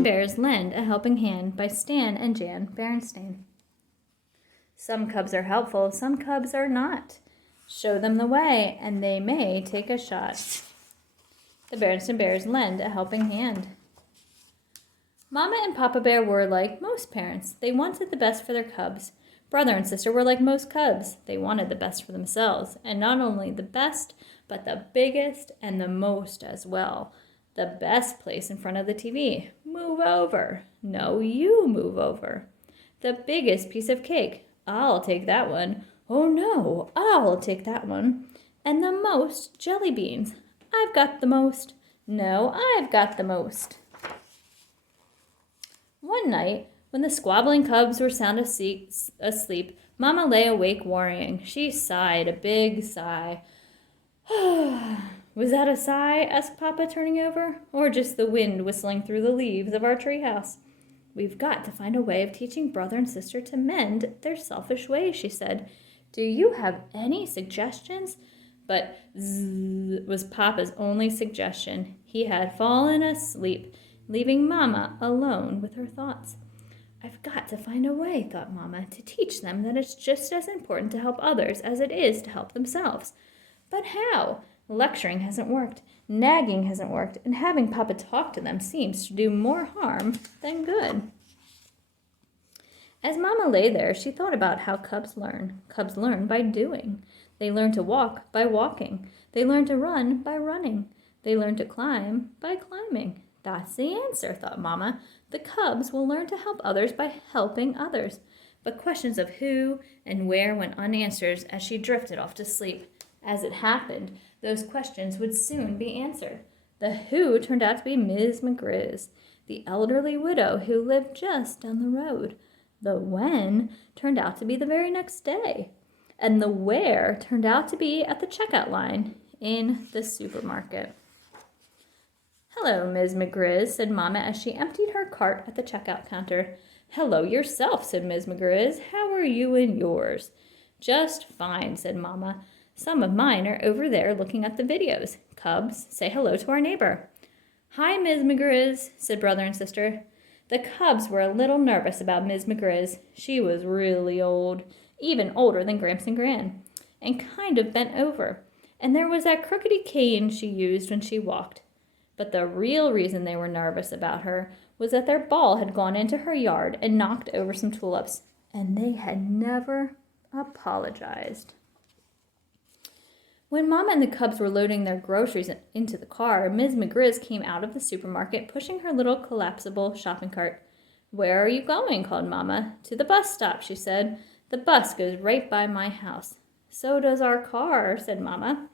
and Bears Lend a Helping Hand by Stan and Jan Berenstain. Some cubs are helpful, some cubs are not. Show them the way, and they may take a shot. The Berenstain Bears lend a helping hand. Mama and Papa Bear were like most parents. They wanted the best for their cubs. Brother and sister were like most cubs. They wanted the best for themselves, and not only the best, but the biggest and the most as well. The best place in front of the TV. Move over. No, you move over. The biggest piece of cake. I'll take that one. Oh no, I'll take that one. And the most jelly beans. I've got the most. No, I've got the most. One night, when the squabbling cubs were sound asleep, Mama lay awake worrying. She sighed a big sigh. Was that a sigh? Asked Papa, turning over. Or just the wind whistling through the leaves of our treehouse? We've got to find a way of teaching brother and sister to mend their selfish ways, she said. Do you have any suggestions? But zzz was Papa's only suggestion. He had fallen asleep, leaving Mama alone with her thoughts. I've got to find a way, thought Mama, to teach them that it's just as important to help others as it is to help themselves. But how? Lecturing hasn't worked, nagging hasn't worked, and having Papa talk to them seems to do more harm than good. As Mama lay there, she thought about how cubs learn. Cubs learn by doing. They learn to walk by walking. They learn to run by running. They learn to climb by climbing. That's the answer, thought Mama. The cubs will learn to help others by helping others. But questions of who and where went unanswered as she drifted off to sleep. As it happened, those questions would soon be answered. The who turned out to be Ms. McGriz, the elderly widow who lived just down the road. The when turned out to be the very next day. And the where turned out to be at the checkout line in the supermarket. Hello, Ms. McGriz, said Mama as she emptied her cart at the checkout counter. Hello yourself, said Ms. McGriz. How are you and yours? Just fine, said Mama. Some of mine are over there looking at the videos. Cubs, say hello to our neighbor. Hi, Ms. McGriz, said brother and sister. The cubs were a little nervous about Ms. McGriz. She was really old, even older than Gramps and Gran, and kind of bent over. And there was that crookedy cane she used when she walked. But the real reason they were nervous about her was that their ball had gone into her yard and knocked over some tulips, and they had never apologized. When Mama and the cubs were loading their groceries into the car, Ms. McGriz came out of the supermarket pushing her little collapsible shopping cart. Where are you going? Called Mama. To the bus stop, she said. The bus goes right by my house. So does our car, said Mama.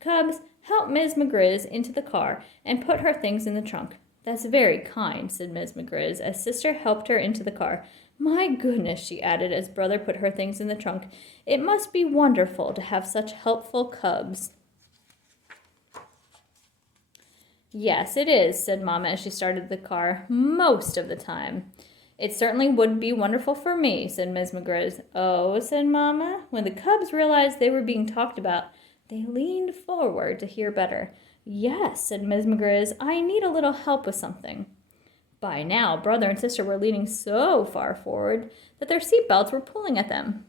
Cubs, help Ms. McGriz into the car and put her things in the trunk. That's very kind, said Ms. McGriz as Sister helped her into the car. My goodness, she added as Brother put her things in the trunk. It must be wonderful to have such helpful cubs. Yes, it is, said Mama as she started the car. Most of the time. It certainly would be wonderful for me, said Ms. McGriz. Oh, said Mama. When the cubs realized they were being talked about, they leaned forward to hear better. Yes, said Ms. McGriz, I need a little help with something. By now, Brother and Sister were leaning so far forward that their seatbelts were pulling at them.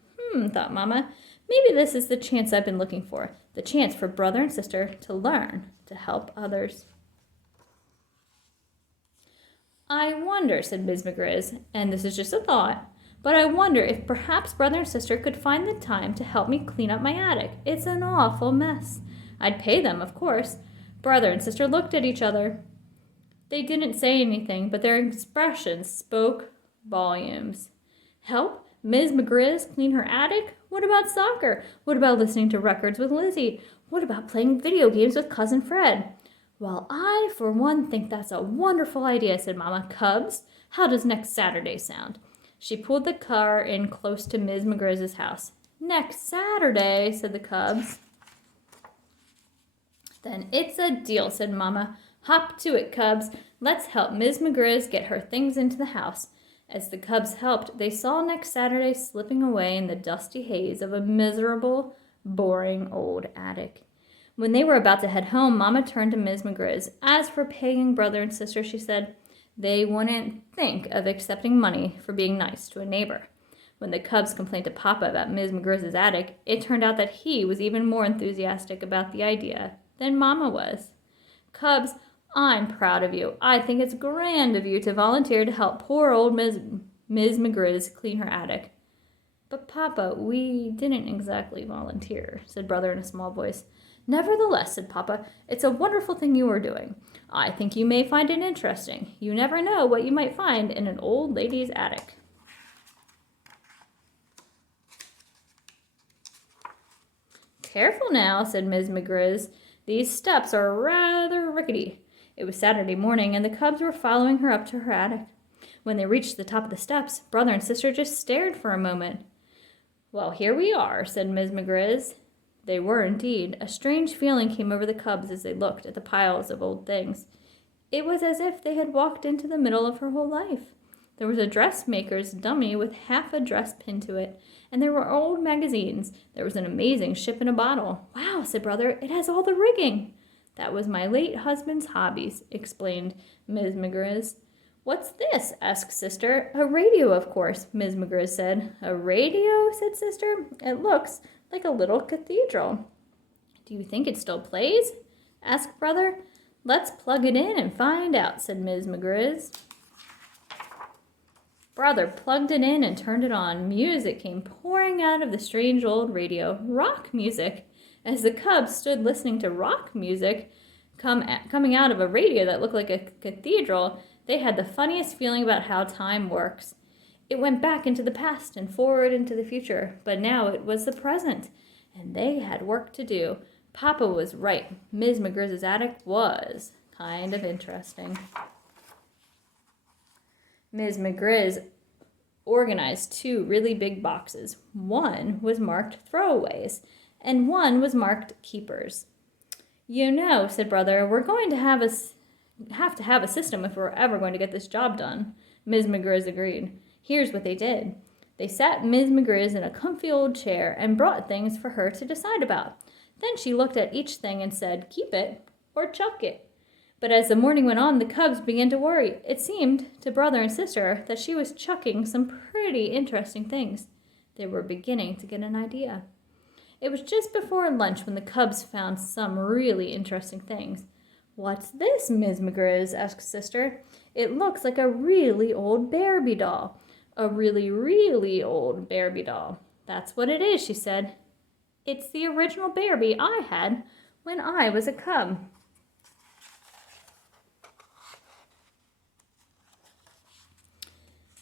Thought Mama, maybe this is the chance I've been looking for, the chance for Brother and Sister to learn to help others. I wonder, said Ms. McGriz, and this is just a thought, but I wonder if perhaps Brother and Sister could find the time to help me clean up my attic. It's an awful mess. I'd pay them, of course. Brother and Sister looked at each other. They didn't say anything, but their expressions spoke volumes. Help Ms. McGriz clean her attic? What about soccer? What about listening to records with Lizzie? What about playing video games with Cousin Fred? Well, I, for one, think that's a wonderful idea, said Mama. Cubs, how does next Saturday sound? She pulled the car in close to Ms. McGriz's house. Next Saturday, said the cubs. Then it's a deal, said Mama. Hop to it, cubs. Let's help Ms. McGriz get her things into the house. As the cubs helped, they saw next Saturday slipping away in the dusty haze of a miserable, boring old attic. When they were about to head home, Mama turned to Ms. McGriz. As for paying Brother and Sister, she said, They wouldn't think of accepting money for being nice to a neighbor. When the Cubs complained to Papa about Ms. McGriz's attic, it turned out that he was even more enthusiastic about the idea than Mama was. Cubs, I'm proud of you. I think it's grand of you to volunteer to help poor old Ms. McGriz clean her attic. But Papa, we didn't exactly volunteer, said Brother in a small voice. Nevertheless, said Papa, it's a wonderful thing you are doing. I think you may find it interesting. You never know what you might find in an old lady's attic. Careful now, said Ms. McGriz. These steps are rather rickety. It was Saturday morning, and the Cubs were following her up to her attic. When they reached the top of the steps, Brother and Sister just stared for a moment. Well, here we are, said Ms. McGriz. They were indeed. A strange feeling came over the Cubs as they looked at the piles of old things. It was as if they had walked into the middle of her whole life. There was a dressmaker's dummy with half a dress pinned to it, and there were old magazines. There was an amazing ship in a bottle. Wow, said Brother, it has all the rigging. That was my late husband's hobbies, explained Ms. McGriz. What's this? Asked Sister. A radio, of course, Ms. McGriz said. A radio? Said Sister. It looks like a little cathedral. Do you think it still plays? Asked Brother. Let's plug it in and find out, said Ms. McGriz. Brother plugged it in and turned it on. Music came pouring out of the strange old radio. Rock music. As the Cubs stood listening to rock music coming out of a radio that looked like a cathedral, they had the funniest feeling about how time works. It went back into the past and forward into the future, but now it was the present, and they had work to do. Papa was right. Ms. McGriz's attic was kind of interesting. Ms. McGriz organized 2 really big boxes. One was marked throwaways, and one was marked keepers. You know, said Brother, we're going to have to have a system if we're ever going to get this job done. Ms. McGriz agreed. Here's what they did. They sat Ms. McGriz in a comfy old chair and brought things for her to decide about. Then she looked at each thing and said, keep it or chuck it. But as the morning went on, the Cubs began to worry. It seemed to Brother and Sister that she was chucking some pretty interesting things. They were beginning to get an idea. It was just before lunch when the Cubs found some really interesting things. What's this, Ms. McGriz? Asked Sister. It looks like a really old Barbie doll. A really, really old Barbie doll. That's what it is, she said. It's the original Barbie I had when I was a cub.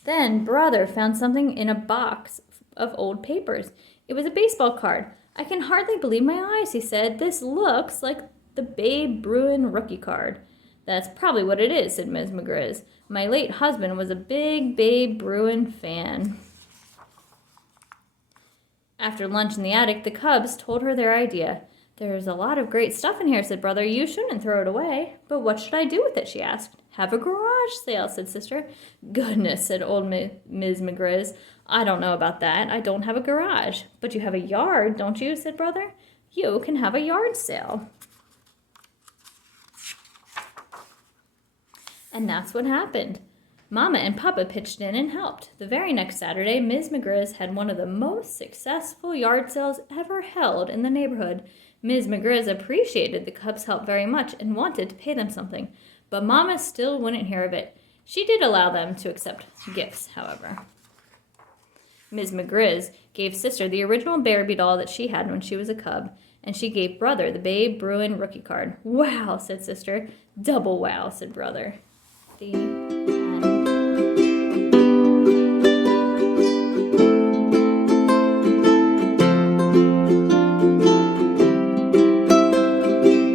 Then Brother found something in a box of old papers. It was a baseball card. I can hardly believe my eyes, he said. This looks like the Babe Bruin rookie card. That's probably what it is, said Ms. McGriz. My late husband was a big Babe Bruin fan. After lunch in the attic, the Cubs told her their idea. There's a lot of great stuff in here, said Brother. You shouldn't throw it away. But what should I do with it, she asked. Have a garage sale, said Sister. Goodness, said old Ms. McGriz. I don't know about that. I don't have a garage. But you have a yard, don't you, said Brother. You can have a yard sale. And that's what happened. Mama and Papa pitched in and helped. The very next Saturday, Ms. McGriz had one of the most successful yard sales ever held in the neighborhood. Ms. McGriz appreciated the Cubs' help very much and wanted to pay them something, but Mama still wouldn't hear of it. She did allow them to accept gifts, however. Ms. McGriz gave Sister the original Barbie doll that she had when she was a cub, and she gave Brother the Babe Bruin rookie card. Wow, said Sister. Double wow, said Brother. The